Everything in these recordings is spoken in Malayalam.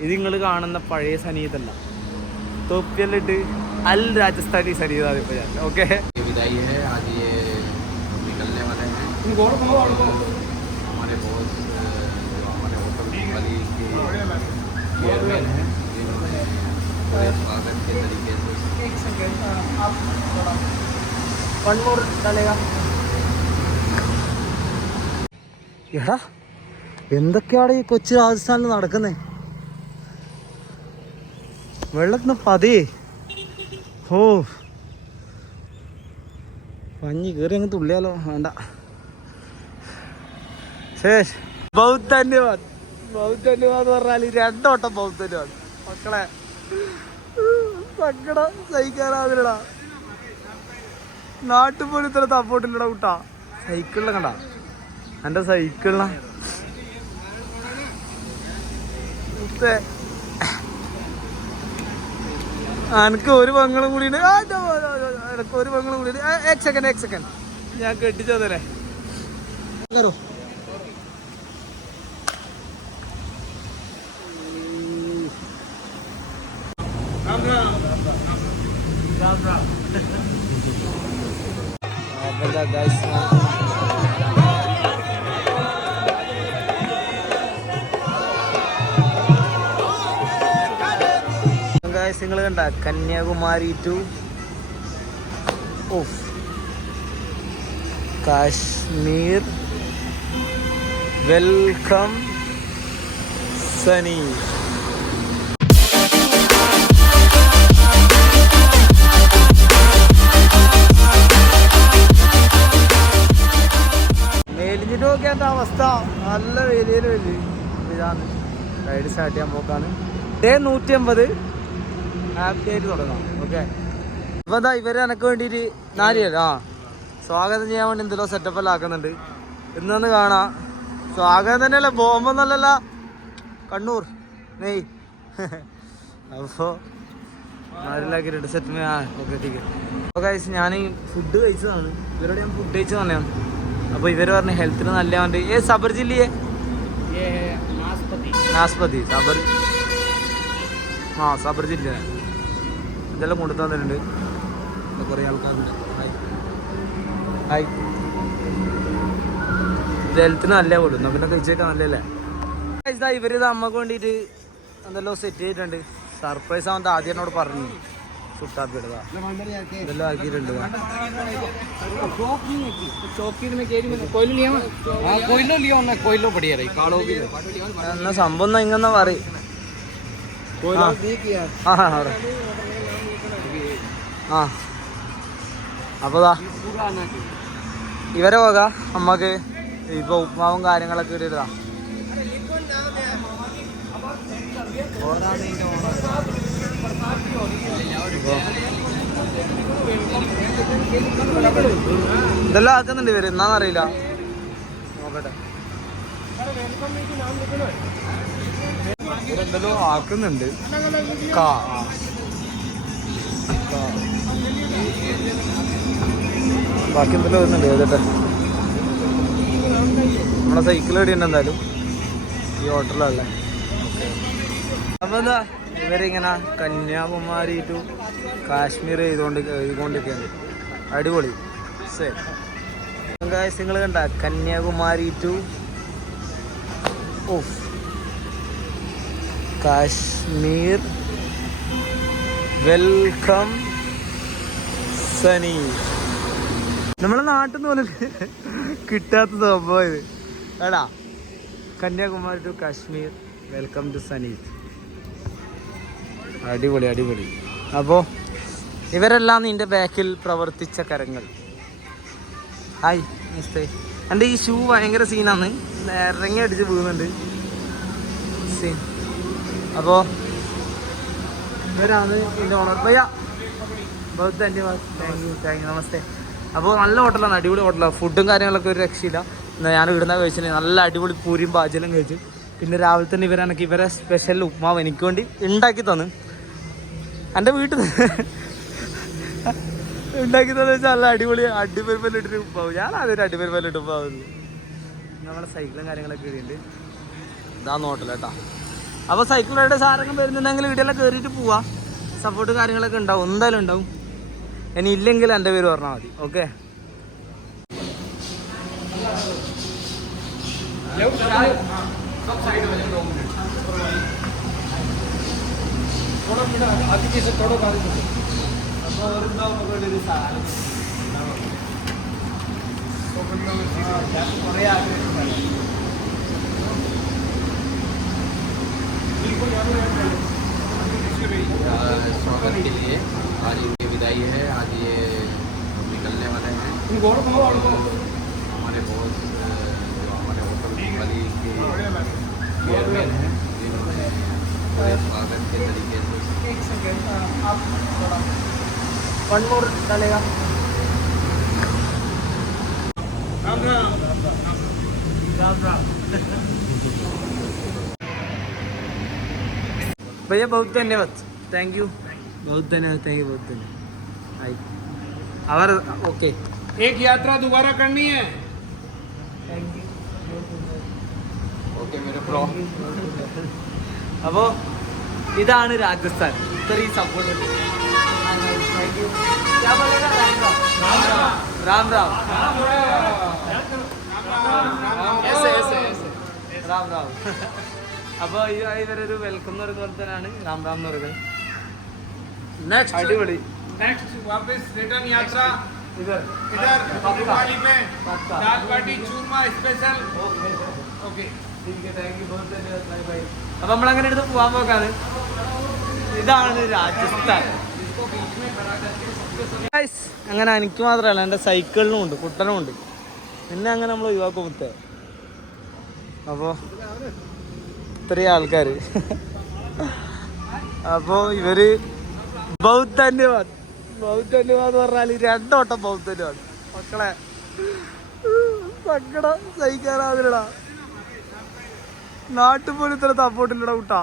ഇത് നിങ്ങൾ കാണുന്ന പഴയ സനീതല്ല തൊപ്പിയല്ലിട്ട് അൽ രാജസ്ഥാനി സനീതാണ് ഇപ്പൊ ഞാൻ ഓക്കെ ये विदाई है आज ये निकलने वाले हैं हमारे बॉस अ, जो हमारे होटल वाली के चेयरमैन हैं जिन्होंने पूरे स्वागत के तरीके से എടാ എന്തൊക്കെയാണ് ഈ കൊച്ചു രാജസ്ഥാനിൽ നടക്കുന്നേ വെള്ളത്തിന് പതേ. ഓ പഞ്ഞി കയറി അങ്ങ് തുള്ളിയാലോ. വേണ്ട. ശേഷ്. ബൗദ്ധന്യവാദ്. ബൗദ്ധന്യവാദ് ബൗദ്ധ ധന്യവാദ് പറഞ്ഞാൽ രണ്ടോട്ടം ബൗദ്ധന്യവാദ്. മക്കളെ. സങ്കടം സഹിക്കാനാവില്ലടാ നാട്ടിൽ പോലും ഇത്ര സപ്പോർട്ടില്ലടാ കുട്ടാ. സൈക്കിളിലെ കണ്ട. എന്റെ സൈക്കിളിന എനിക്ക് ഒരു പങ്ങളും കൂടി എനിക്ക് ഒരു പങ്ങളും കൂടി എക് സെക്കൻഡ് എക് സെക്കൻഡ് ഞാൻ കെട്ടിച്ചതല്ലേ? ഗൈസ് നിങ്ങൾ കണ്ട Kanyakumari to of Kashmir. Welcome Sani. അവസ്ഥ? നല്ല വലിയൊരു വലിയ ഇതാണ്. റൈഡ് സ്റ്റാർട്ട് ചെയ്യാൻ പോക്കാണ്. ഡേ നൂറ്റി അമ്പത് ഹാപ്പി ആയിട്ട് തുടങ്ങാം. ഓക്കെ ഇപ്പൊ എന്താ ഇവർ എനക്ക് വേണ്ടിയിട്ട് നാല് ആ. സ്വാഗതം ചെയ്യാൻ വേണ്ടി എന്തെല്ലോ സെറ്റപ്പ് എല്ലാം ആക്കുന്നുണ്ട്. ഇന്നൊന്ന് കാണാം. സ്വാഗതം തന്നെയല്ല ബോംബെന്നല്ല കണ്ണൂർ. നെയ്. അപ്പോ നാലിലാക്കിയിട്ടുണ്ട് സെറ്റ് ആ ഓക്കെ ടീക്ക് അപ്പോൾ കഴിച്ച് ഞാൻ ഫുഡ് കഴിച്ചതാണ്. ഇവരോട് ഞാൻ ഫുഡ് കഴിച്ചു തന്നെയാണ് അപ്പോൾ ഇവർ പറഞ്ഞ ഹെൽത്തിന് നല്ല ഏ സബർ ജില്ലയെ? നാസ്പതി സബർ. ആ സബർ ജില്ല. ഇതെല്ലാം കൊണ്ടു തന്നിട്ടുണ്ട്. കുറേ ആൾക്കാരുണ്ട്. ഹായ് ഹായ് ഹെൽത്ത് നല്ല കൊടു പിന്നെ കഴിച്ചേക്കാൻ നല്ലല്ലേ ഇതാ ഇവർ ഇത് അമ്മയ്ക്ക് വേണ്ടിയിട്ട് എന്തെല്ലോ സെറ്റ് ചെയ്തിട്ടുണ്ട്. സർപ്രൈസ് അവന്റെ ആദ്യം എന്നോട് പറഞ്ഞു. ചുട്ടാപ്പിടുക ഇതെല്ലാം ആക്കിയിട്ടുണ്ട് എന്നാ സംഭവം ഇങ്ങനെ പറയും. ആ. ആ. അപ്പോതാ ഇവരെ പോകാ അമ്മയ്ക്ക് ഇപ്പൊ ഉപ്മാവും കാര്യങ്ങളൊക്കെ ഇട്ടിട്ടാ ഇതെല്ലാം ആക്കുന്നുണ്ട് ഇവർ എന്നാന്നറിയില്ല നോക്കട്ടെ. ഇവരെന്തെല്ലോ ആക്കുന്നുണ്ട്. കാ ബാക്കി എന്തെല്ലാം വരുന്നുണ്ട് ഏതട്ടെ? നമ്മുടെ സൈക്കിൾ എവിടെയുണ്ട് എന്തായാലും. ഈ ഹോട്ടലല്ലേ അപ്പൊ എന്താ ഇവരിങ്ങനെ കന്യാകുമാരി ടു കാശ്മീർ ചെയ്തുകൊണ്ട് എഴുതിക്കൊണ്ടിരിക്കുകയാണ് അടിപൊളി. നിങ്ങൾ കണ്ട Kanyakumari to of Kashmir. Welcome Sani നമ്മളെ നാട്ടിൽ നിന്ന് പോലെ കിട്ടാത്ത സംഭവം ഇത്. എടാ Kanyakumari to Kashmir. Welcome to Saneeth അടിപൊളി അടിപൊളി. അപ്പോൾ ഇവരെല്ലാം നിന്റെ ബാക്കിൽ പ്രവർത്തിച്ച കരങ്ങൾ. ഹായ് മിസ്റ്റേ എന്റെ ഈ ഷൂ ഭയങ്കര സീനാണ് ഇറങ്ങി അടിച്ച് പോകുന്നുണ്ട് സീൻ അപ്പോൾ ഇവരാണ് എന്റെ ഓണർ ഭയ്യ ബഹുത് താങ്ക് യു താങ്ക് യു നമസ്തേ. അപ്പോൾ നല്ല ഹോട്ടലാണ് അടിപൊളി ഹോട്ടലാണ്. ഫുഡും കാര്യങ്ങളൊക്കെ ഒരു രക്ഷയില്ല. ഞാൻ ഇവിടുന്ന് കഴിച്ചിട്ട് നല്ല അടിപൊളി പൂരിയും പാചലും കഴിച്ചു. പിന്നെ രാവിലെ തന്നെ ഇവരാണെങ്കിൽ ഇവരെ സ്പെഷ്യൽ ഉപ്മാവ് എനിക്ക് വേണ്ടി ഉണ്ടാക്കി തന്നു. എന്റെ വീട്ടിൽ ഉണ്ടാക്കി തന്നെ വെച്ചാൽ നല്ല അടിപൊളി അടിപരിപ്പല്ലിട്ടൊരു ഉപ്പാവും ഞാൻ അതൊരു അടിപരിപ്പല്ലിട്ട് ഉപ്പാവുന്നു നമ്മളെ സൈക്കിളും കാര്യങ്ങളൊക്കെ ഇടുന്നുണ്ട് ഇതാന്ന് ഹോട്ടൽ കേട്ടോ. അപ്പോൾ സൈക്കിൾ റൈഡ് സാറൊക്കെ വരുന്നുണ്ടെങ്കിൽ വീട്ടിലൊക്കെ കയറിയിട്ട് പോവാം. സപ്പോർട്ട് കാര്യങ്ങളൊക്കെ ഉണ്ടാവും. എന്തായാലും ഉണ്ടാവും. ഇനി ഇല്ലെങ്കിൽ എൻ്റെ പേര് പറഞ്ഞാൽ മതി ഓക്കെ स्वागत के लिए आज विदाई है आज ये निकलने वाले हैं। हमारे बॉस जो हमारे होटल वाली के चेयरमैन हैं जिन्होंने पूरे स्वागत के तरीके से वन मोर डालेगा। भैया बहुत धन्यवाद। थैंक यू बहुत धन्यवाद थैंक यू बहुत धन्यवाद। आई आवर ओके एक यात्रा दोबारा करनी है ओके मेरे प्रो അപ്പോൾ ഇതാണ് രാജസ്ഥാൻ ഇത്രയും സപ്പോർട്ട് രാം രാം രാം രാം അപ്പോൾ ഈ ഇവരൊരു വെൽക്കം എന്ന് പറയുന്ന പോലെ തന്നെയാണ് രാം രാം എന്ന് പറയുന്നത് नेक्स्ट അടിപൊളി नेक्स्ट वापस रिटर्न यात्रा ഇവർ इधर पक्का। दिवाली पे पक्का। दाल बाटी चूरमा स्पेशल ओके അപ്പൊ നമ്മളങ്ങനെ എടുത്ത് പോവാൻ പോക്കാണ് ഇതാണ് രാജസ്ഥാൻ Guys, അങ്ങനെ എനിക്ക് മാത്രമല്ല എൻ്റെ സൈക്കിളിനും ഉണ്ട് കുട്ടനും ഉണ്ട് പിന്നെ അങ്ങനെ നമ്മൾ ഒഴിവാക്കും മുത്തേ അപ്പോൾ ഇത്രയും ആൾക്കാർ അപ്പോൾ ഇവര് ബൗദ്ധ ധന്യവാദ് ബൗദ്ധ ധന്യവാദ് പറഞ്ഞാൽ രണ്ടോട്ടം ബൗദ്ധന്യവാദ്. മക്കളെ സങ്കടം സഹിക്കാനാവില്ലടാ നാട്ടിൽ പോലും ഇത്ര സപ്പോർട്ടില്ലടാ കുട്ടാ.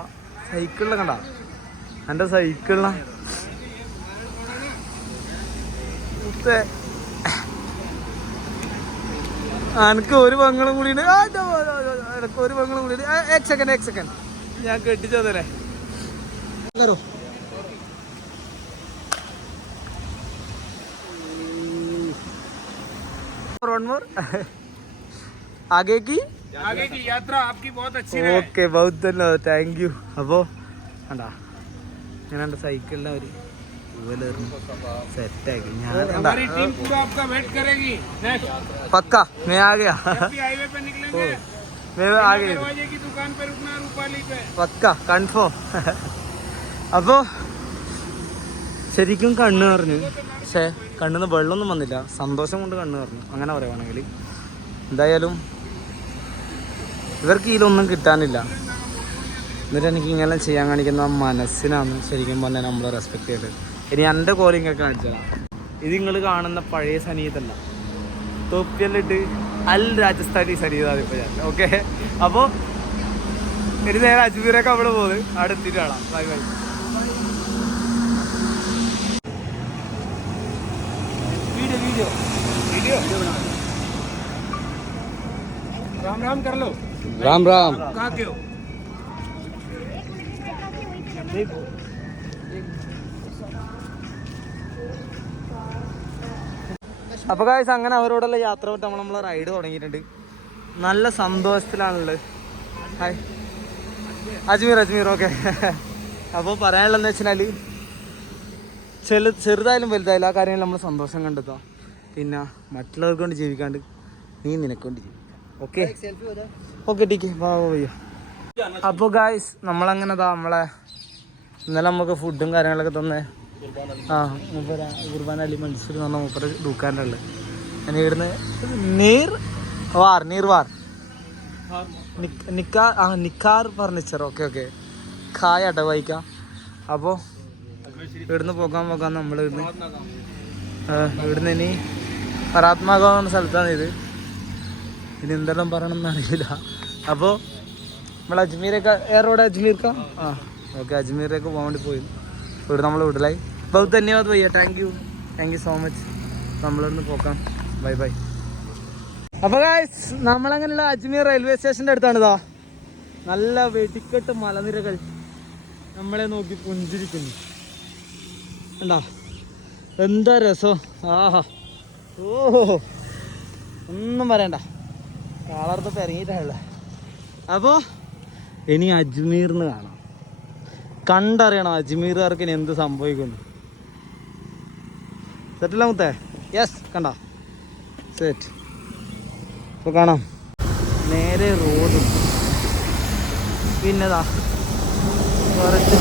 സൈക്കിളിലെ കണ്ട. എന്റെ സൈക്കിളിന എനിക്ക് ഒരു പങ്ങളും കൂടി എനിക്ക് ഒരു പങ്ങളും കൂടി എക് സെക്കൻഡ് എക് സെക്കൻഡ് ഞാൻ കെട്ടിച്ചതല്ലേ? वन मोर आगे की आगे की यात्रा आपकी बहुत अच्छी रहे ഓക്കെ ബൗദ്ധ താങ്ക് യു അപ്പോൾ കണ്ടാ ഞാൻ എൻ്റെ സൈക്കിളിനെ ഒരു സെറ്റാക്കി ഞാൻ കണ്ടാ हमारी टीम पूरा आपका वेट करेगी नेक्स्ट പക്ക मैं आ गया जब भी हाईवे पे निकलेंगे मैं आ गया दरवाजे की दुकान पे रुकना रूपाली पे പക്ക കൺഫേം അപ്പോൾ ശരിക്കും കണ്ണ് പറഞ്ഞു പക്ഷേ കണ്ണിന്ന് വെള്ളമൊന്നും വന്നില്ല. സന്തോഷം കൊണ്ട് കണ്ണ് പറഞ്ഞു അങ്ങനെ പറയുവാണെങ്കിൽ എന്തായാലും ഇവർക്ക് ഇതിലൊന്നും കിട്ടാനില്ല. എന്നിട്ട് എനിക്ക് ഇങ്ങനെ ചെയ്യാൻ കാണിക്കുന്ന മനസ്സിനാണ് ശരിക്കും പറഞ്ഞാൽ നമ്മൾ റെസ്പെക്ട് ചെയ്തത്. ഇനി എന്റെ കോലിംഗ് ഒക്കെ കാണിച്ചതാണ് ഇത് നിങ്ങൾ കാണുന്ന പഴയ സനീതല്ല. തൊപ്പിയല്ലിട്ട് അൽ രാജസ്ഥാനി സനീതാണ് ഇപ്പോൾ ഞാൻ. ഓക്കെ അപ്പോൾ ഇനി നേരെ അജ്മീറൊക്കെ അവിടെ പോകുന്നത് അവിടെ എത്തിയിട്ടാണ് bye bye video video Ram Ram कर लो राम राम कहाँ के हो അപ്പൊ കാഴ്ച അങ്ങനെ അവരോടുള്ള യാത്ര വിട്ട് നമ്മൾ നമ്മളെ റൈഡ് തുടങ്ങിയിട്ടുണ്ട് നല്ല സന്തോഷത്തിലാണുള്ളത് ഹായ് അജ്മീർ അജ്മീർ ഓക്കെ അപ്പോൾ പറയാനുള്ളതെന്ന് വെച്ചാൽ ചെറു ചെറുതായാലും വലുതായാലും ആ കാര്യങ്ങൾ നമ്മൾ സന്തോഷം കണ്ടെത്താം പിന്നെ മറ്റുള്ളവർക്ക് കൊണ്ട് ജീവിക്കാണ്ട് നീ നിനക്കൊണ്ട് ജീവിക്കാം. ഓക്കെ ഓക്കെ ടീക്ക് പോയോ അപ്പോൾ ഗായ്സ് നമ്മളങ്ങനെ ദാ നമ്മളെ ഇന്നലെ നമുക്ക് ഫുഡും കാര്യങ്ങളൊക്കെ തന്നെ ആ മൂപ്പര കുർബാന അലി മൻസൂർ എന്ന് പറഞ്ഞ മൂപ്പര ദുക്കാന്റെ ഉള്ളത് ഞാൻ ഇവിടുന്ന് നീർ വാർ നീർ വാർ. നിക്- നിക്കാർ ആ നിക്കാർ ഫർണിച്ചർ ഓക്കെ ഓക്കെ കായ അട വായിക്കാം. അപ്പോൾ ഇവിടുന്ന് പോകാൻ പോകാൻ നമ്മൾ ഇവിടുന്ന് ഇവിടുന്ന് ഇനി പരാത്മാഗം എന്ന സ്ഥലത്താണ് ഇത്. ഇനി എന്തെല്ലാം പറയണമെന്ന് അറിയില്ല. അപ്പോൾ നമ്മൾ അജ്മീരൊക്കെ ഏറോടെ അജ്മീർക്ക? ആ ഓക്കെ അജ്മീറിലേക്ക് പോകാൻ വേണ്ടി പോയി. ഇവിടെ നമ്മൾ വിടലായി. ബഹുത് ധന്യവാദ് പയ്യ thank you thank you so much നമ്മളിന്ന് പോക്കാം ബൈ ബൈ അപ്പോൾ ഗായ്സ് നമ്മളങ്ങനെയുള്ള അജ്മീർ റെയിൽവേ സ്റ്റേഷന്റെ അടുത്താണ് ഇതാ. നല്ല വെടിക്കെട്ട് മലനിരകൾ നമ്മളെ നോക്കി പുഞ്ചിരിക്കുന്നു. കണ്ടാ? എന്താ രസം? ആഹാ. ഓഹോ. ഒന്നും പറയണ്ട. കാളർത്തപ്പം ഇറങ്ങിയിട്ടല്ല അപ്പോൾ ഇനി അജ്മീറിന് കാണാം. കണ്ടറിയണം അജ്മീറുകാർക്ക് ഇനി എന്ത് സംഭവിക്കുന്നു സെറ്റല്ല മുത്തേ? യെസ് കണ്ട? സെറ്റ് ഇപ്പോൾ കാണാം. നേരെ റോഡ് പിന്നെതാ കുറച്ച്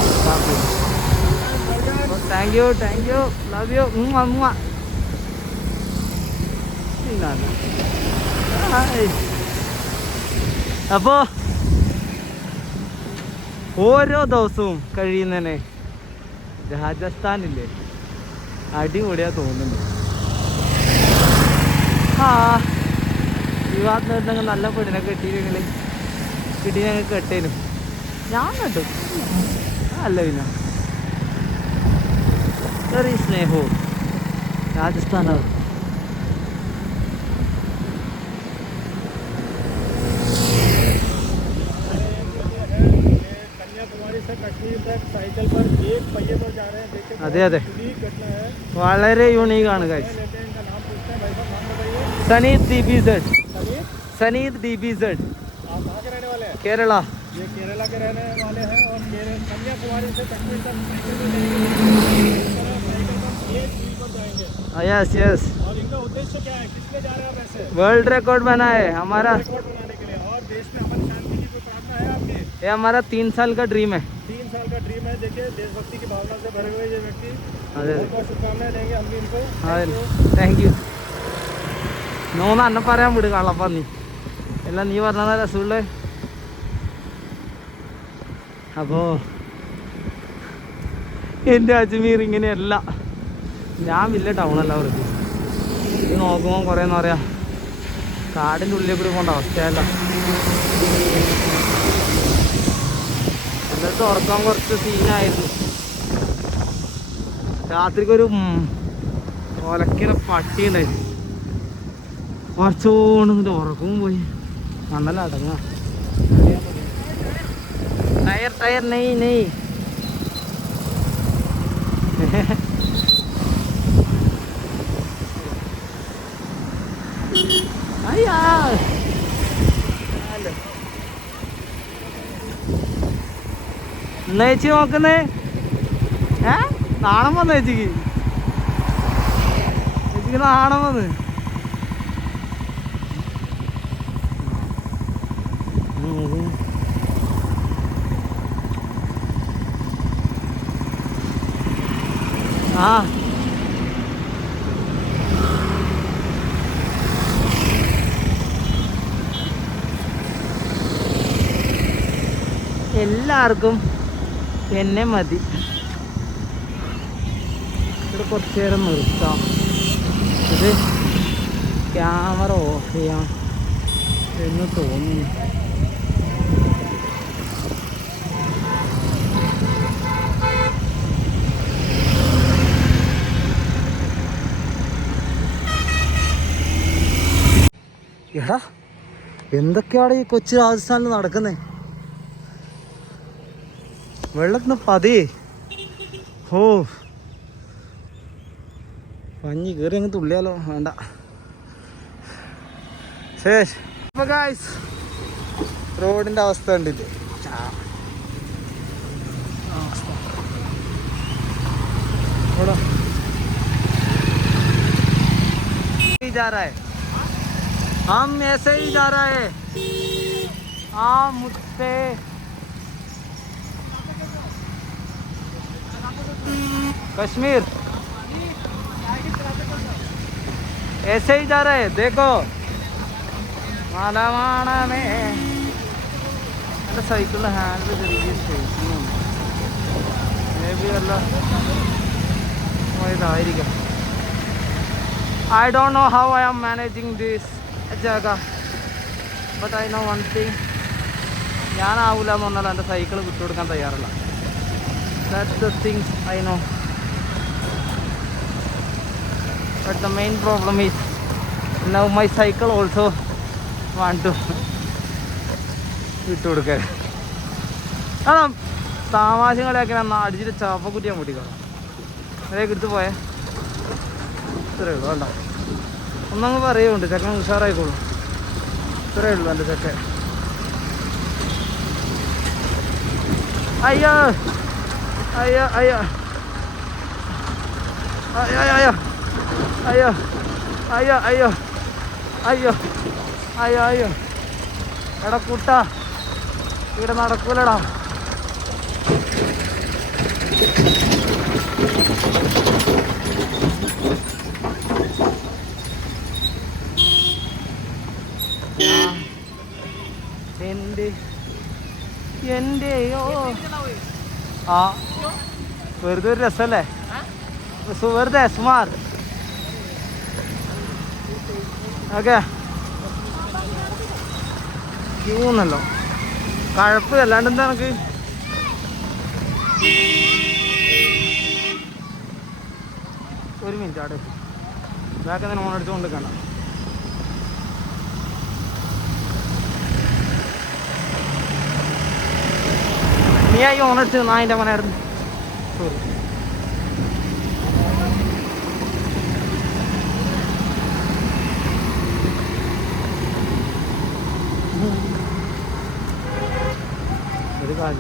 thank you thank you love you ഉമ്മ ഉമ്മ പിന്നാണ് അപ്പോ ഓരോ ദിവസവും കഴിയുന്നതിനെ രാജസ്ഥാനില്ലേ അടിപൊളിയാ തോന്നുന്നു. ആ ഈ നല്ല പെടിനെ കെട്ടിയില്ലെങ്കിൽ കിട്ടി ഞങ്ങൾ കെട്ടേനും. ഞാൻ കണ്ടു അല്ല പിന്നെ. ചെറിയ സ്നേഹവും. രാജസ്ഥാനാണ്. അതെ അതെ यूनिक घटना है വളരെ യൂണീക്കാണ് കാര്യം लेते हैं इनका नाम पूछते हैं भाई साहब नाम बताइए Saneeth D B Z Sameer Saneeth D B Z आप कहाँ के रहने वाले हैं കേരള ये केरला के रहने वाले हैं और केरल कन्याकुमारी से कश्मीर तक साइकिल में जाएंगे इस तरह साइकिल पर एक दूरी पर जाएंगे यस यस और इनका उद्देश्य क्या है किस लिए जा रहे हैं आप ऐसे वर्ल्ड रिकॉर्ड बना है हमारा ये हमारा तीन साल का ड्रीम है तीन साल का ड्रीम है देखिए देशभक्ति की भावना से भरे हुए ये व्यक्ति അതെ बहुत बहुत शुभकामनाएं देंगे हम भी इनको അതെ താങ്ക് യു നോന്ന് അന്നെ പറയാൻ വിട് കള്ളപ്പന്നി എല്ലാം നീ പറഞ്ഞതാ രസമുള്ളേ അപ്പോ എൻ്റെ അജ്മീർ ഇങ്ങനെയല്ല ഞാൻ വലിയ ടൗണല്ല അവർക്ക് ഇത് നോക്കുമ്പോൾ കുറേ എന്താ പറയാ കാടിൻ്റെ ഉള്ളിൽ കൂടി പോകേണ്ട അവസ്ഥയല്ല എന്നിട്ട് ഉറക്കാൻ കുറച്ച് സീനായിരുന്നു രാത്രിക്കൊരു ഒലക്കിന പട്ടി ഉണ്ടായിരുന്നു കുറച്ചോണ്ട് ഉറക്കവും പോയി. നന്നല്ല അടങ്ങ. ടയർ ടയർ നെയ് നെയ് അയ്യാ ചേച്ചി നോക്കുന്നേ? ഏ? നാണം വന്നു ചേച്ചിക്ക്? ചേച്ചിക്ക് നാണം വന്ന്. എല്ലാവർക്കും എന്നെ മതി. ഇവിടെ കുറച്ച് നേരം നിർത്താം. ഇത് ക്യാമറ ഓഫ് ചെയ്യാം. എന്ന് തോന്നുന്നു. എടാ എന്തൊക്കെയാണ് ഈ കൊച്ചു രാജസ്ഥാനിൽ നടക്കുന്നേ? വെള്ളത്തിന് പതിയേ ഓ പഞ്ഞി കയറി അങ്ങ് തുള്ളിയാലോ വേണ്ട ശേഷ് അപ്പൊ ഗായ്സ് റോഡിന്റെ അവസ്ഥ കണ്ടില്ലേ ഇവിടെ जा रहा है हम ऐसे ही जा रहा है हाँ मुझसे कश्मीर ऐसे ही जा रहे हैं देखो മാലമാണ മേ എൻ്റെ സൈക്കിളിൻ്റെ ഹാൻഡിൽ ചെറിയ ഷേക്കിങ്ങുണ്ട് മേ ബി വല്ല ഇതായിരിക്കാം I don't know how I am managing this ജാഗ but I know one thing ഞാനാവൂല എന്ന് പറഞ്ഞാൽ എൻ്റെ സൈക്കിൾ വിട്ടുകൊടുക്കാൻ തയ്യാറല്ല that's the things I know. But the main problem is now my cycle also want to വിട്ടു കൊടുക്കാൻ. കാരണം താമാശങ്ങളെയൊക്കെ അടിച്ചിട്ട് ചാപ്പക്കുറ്റി ഞാൻ പൊട്ടിക്കണം അതിലേക്ക് എടുത്ത് പോയേ. ഇത്രയേ ഉള്ളൂ വേണ്ട ഒന്നങ്ങ് പറയുന്നുണ്ട് ചെക്കൻ ഉഷാറായിക്കോളൂ. ഇത്രയേ ഉള്ളൂ എന്റെ ചെക്കൻ. അയ്യോ! അയ്യോ അയ്യോ അയ്യോ അയ്യോ അയ്യോ അയ്യോ അയ്യോ അയ്യോ അയ്യോ അയ്യോ എടാ കൂട്ട. ഇവിടെ നടക്കൂലടാ. എന്റെ എന്റെയോ ആ. വെറുതെ ഒരു രസമല്ലേ വെറുതെ സുമാർ. ഓക്കെ. ക്യൂ എന്നല്ലോ കഴപ്പ് അല്ലാണ്ട് എന്താ നമുക്ക് ഒരു മിനിറ്റ് അവിടെ ഇതാക്കെ തന്നെ ഫോൺ അടിച്ചുകൊണ്ട് കാണാം നീ ആയി ഓൺ അടിച്ച് നായിന്റെ മനായിരുന്നു. そうですねそれが。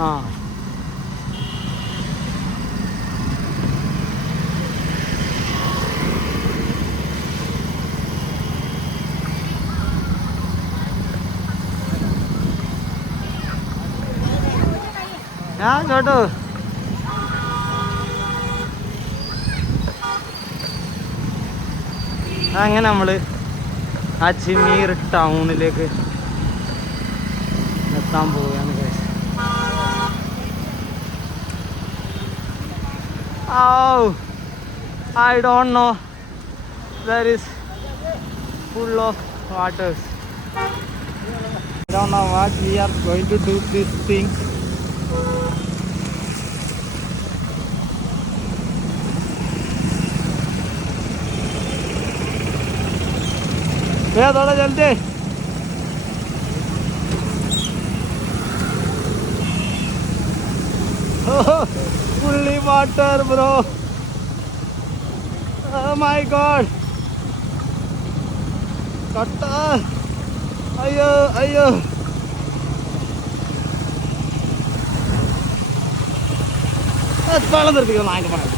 ആ. ഞാൻ കേട്ടോ അങ്ങനെ നമ്മൾ അജ്മീർ ടൗണിലേക്ക് എത്താൻ പോവുകയാണ്. Oh, I don't know. There is full of waters. I don't know what we are going to do this thing. भैया थोड़ा जल्दी fully water bro. Oh my god. കട്ട അയ്യോ അയ്യോ ആ, വെള്ളം നിർത്തിക്കണം നായന്റെ പണം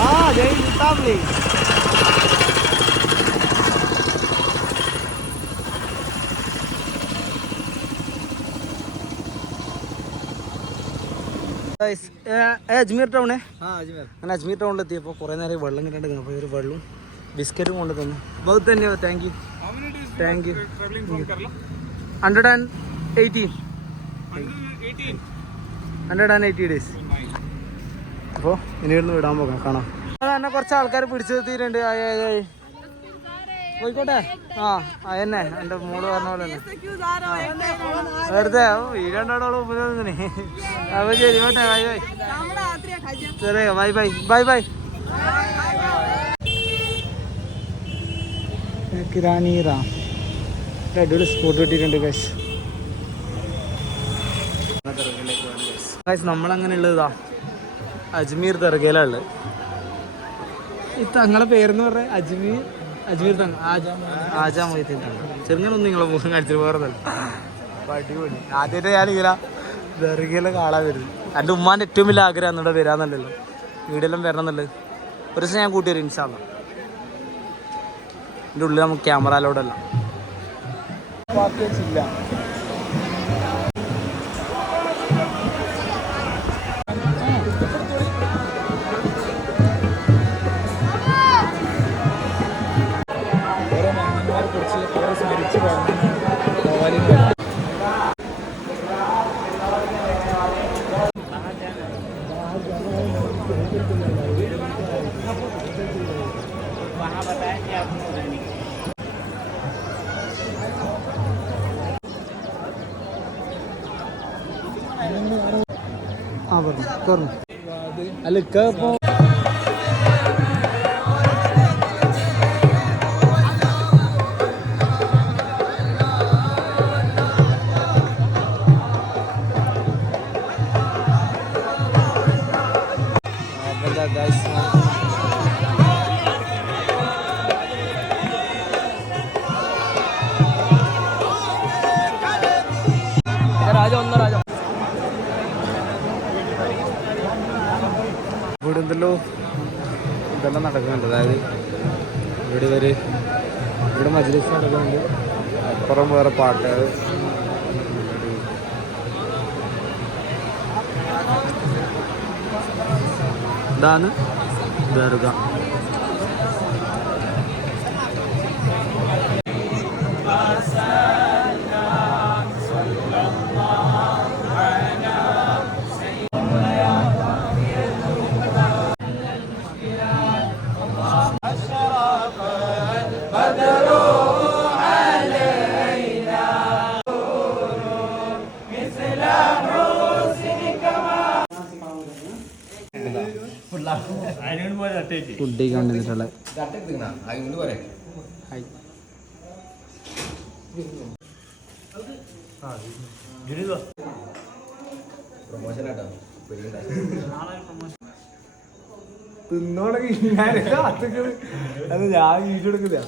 ആ ജയ് കിട്ടാമല്ലേ അജ്മീർ ടൗണേ ഞാൻ അജ്മീർ. ടൗണിൽ എത്തിയപ്പോൾ കുറേ നേരം വെള്ളം കിട്ടാണ്ട് അപ്പോൾ ഒരു വെള്ളവും ബിസ്ക്കറ്റും കൊണ്ട് തന്നു. ബഹു തന്നെ thank you thank you hundred and eighteen hundred and eighty days അപ്പോൾ ഇനി ഇവിടുന്ന് വിടാൻ പോകാം കാണാം. എന്നെ കുറച്ച് ആൾക്കാർ പിടിച്ചു നിർത്തിയിട്ടുണ്ട്. ആയി ആയി. പോയിക്കോട്ടെ. ആ എന്നെ എന്റെ മോൾ പറഞ്ഞ പോലെ തന്നെ. വെറുതെ വീഡിയോ ഉപയോഗിക്കുന്നു അപ്പൊ അപ്പോൾ ശരി കോട്ടെ ബൈ ബൈ. ചെറിയ ബൈ ബൈ ബൈ ബൈ. കിരാണി റാം. അടിപൊളി സ്പോട്ട് കിട്ടിയിട്ടുണ്ട് ഗൈസ് ഗൈസ് നമ്മളങ്ങനെ ഉള്ളതാ അജ്മീർ ദർഗയിലുള്ളത് ഈ തങ്ങളെ പേരെന്ന് പറഞ്ഞ അജ്മീർ അജ്മീർ തങ്ങ ആജ മൊയ്തീൻ തങ്ങൾ ചെറുങ്ങനൊന്നും നിങ്ങളെ മുഖം കാണിച്ചിട്ട് വേറെ തന്നെ അടിപൊളി. ആദ്യമായിട്ട് ഞാൻ ഇങ്ങനെ കാണാൻ വരുന്നു എന്റെ ഉമ്മാന്റെ ഏറ്റവും വലിയ ആഗ്രഹം എന്നിവിടെ വരാന്നല്ലോ വീടെല്ലാം വരണം എന്നുള്ളത് ഒരു ദിവസം ഞാൻ കൂട്ടി വരും ഇൻഷാല്ല എന്റെ ഉള്ളിൽ നമുക്ക് ക്യാമറ ഇല്ല ആ പറഞ്ഞു പറഞ്ഞു ഇതെല്ലാം നടക്കുന്നുണ്ട്. അതായത് ഇവിടെ ഇവർ ഇവിടെ മജ്ലിസ് നടക്കുന്നുണ്ട്. അപ്പുറം വേറെ പാട്ടുകൾ. ഇതാണ് ദർഗ. ഫുഡ് കണ്ടിട്ടുള്ള ഇങ്ങോട്ട് പോരെ പ്രൊമോഷൻ. ആട്ടോ തിന്നോടൊക്കെ അത് ഞാൻ വീഡിയോ എടുക്കില്ല.